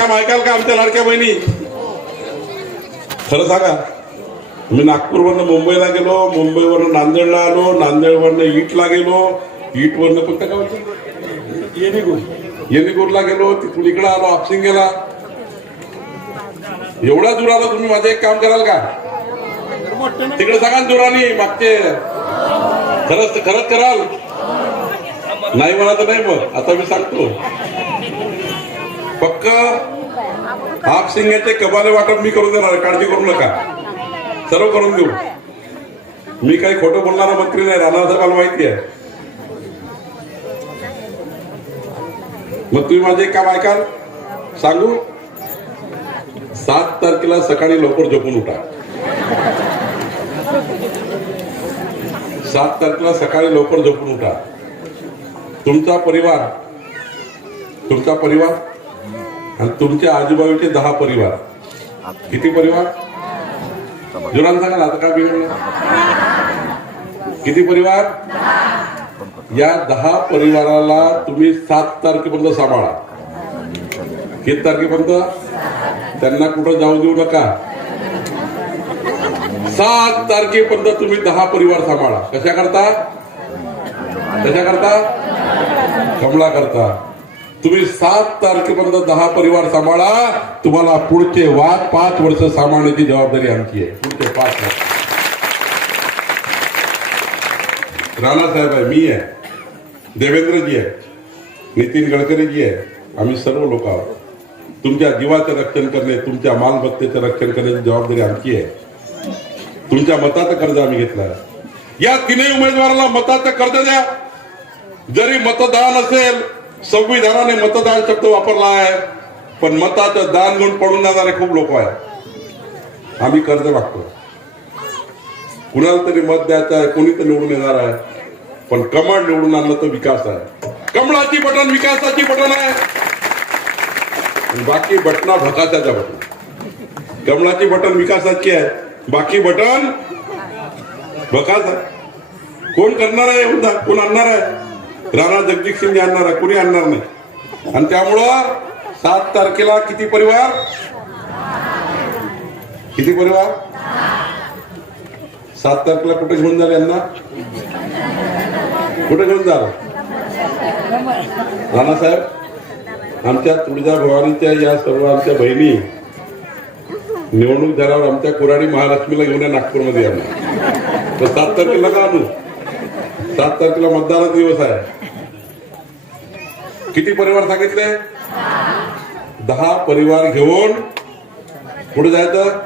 काम ऐकाल का आमच्या लाडक्या बहिणी? खरं सांगा, मी नागपूरवरनं मुंबईला गेलो, मुंबईवरनं नांदेडला आलो, नांदेडवरनं ईटला गेलो, ईटवरनं कोणत्या गावाची येणीगुरला गेलो, तिथून इकडे आलो आपसिंगेला. एवढा दूर आलो. तुम्ही माझं एक काम कराल का? तिकडे सांगा जोरानी मागचे. खरंच कराल? नाही म्हणा तर नाही. मग आता मी सांगतो, पक्क आपसिंगाचे कबाले वाटप मी करून देणार, काळजी करू नका, सर्व करून देऊ. मी काही खोटं बोलणारा मंत्री नाही, राणा साहेबांना माहिती आहे. मग तुम्ही माझे एक काम ऐकाल, सांगू? 7 तारखेला सकाळी लवकर झोपून उठा. 7 तारखेला सकाळी लवकर झोपून उठा. तुमचा परिवार आणि तुमच्या आजूबाजूचे 10 परिवार. किती परिवार? जोरान सांगा ना, आता काय बिघडलं? किती परिवार? या 10 परिवाराला तुम्ही 7 तारखेपर्यंत सांभाळा. किती तारखेपर्यंत? त्यांना कुठं जाऊ देऊ नका. 7 तारखेपर्यंत तुम्ही 10 परिवार सांभाळा. कशा करता? कमला करता. तुम्ही 7 तारखेपर्यंत 10 परिवार सांभाळा. तुम्हाला पुढचे 5 वर्ष सांभाळण्याची जबाबदारी आमची आहे. पुढचे 5 वर्ष राणासाहेब आहे, मी आहे, देवेंद्रजी आहे, नितीन गडकरीजी आहे, आम्ही सर्व लोक आहोत. तुमच्या जीवाचं रक्षण करणे, तुमच्या मालमत्तेचं रक्षण करण्याची जबाबदारी आमची आहे. तुमच्या मताचं कर्ज आम्ही घेतलं आहे. या 3 उमेदवाराला मताचं कर्ज द्या. जरी मतदान असेल, संविधानाने मतदान शब्द वापरला आहे, पण मताचं दान घेऊन पडून जाणारे खूप लोक आहेत. आम्ही कर्ज मागतो. कुणाला तरी मत द्यायचं आहे, कोणी तर निवडून येणार आहे, पण कमळ निवडून आणलं तर विकास आहे. कमळाची बटन विकासाची बटन आहे, बाकी बटना भकासाच्या बटन. कमळाची बटन विकासाची आहे, बाकी बटन भकास आहे. कोण करणार आहे? एवढा कोण आणणार आहे? राणा जगजितसिंग आणणार आहे, कोणी आणणार नाही. आणि त्यामुळं 7 तारखेला किती परिवार? 7 तारखेला कुठे घेऊन जाल यांना? कुठे घेऊन जाल? राणासाहेब, आमच्या तुळजा भवानीच्या या सर्व आमच्या बहिणी निवडणूक झाल्यावर आमच्या कुराडी महालक्ष्मीला घेऊन या नागपूरमध्ये यांना. तर 7 तारखेला का आणू? 7 तारखेला मतदानाचा दिवस आहे. किती परिवार सांगितले? 10 परिवार घेऊन पुढे जायचं.